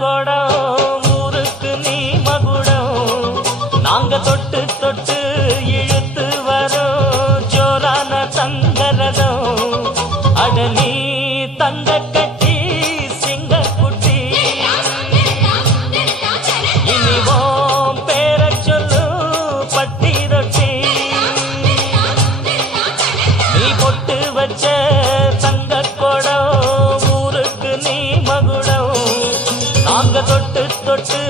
கொடம் ஊருக்கு நீ மகுடம் நாங்க தொட்டு தொட்டு இழுத்து வரோம் ஜோரான தங்கரதம் அட நீ தங்க கட்டி சிங்க குட்டி இனிவோம் பேர சொல்லு பட்டி ரொட்டி நீ பொட்டு வச்ச தங்க கொடம் ஊருக்கு நீ மகுடம் நாங்க தொட்டு தொட்டு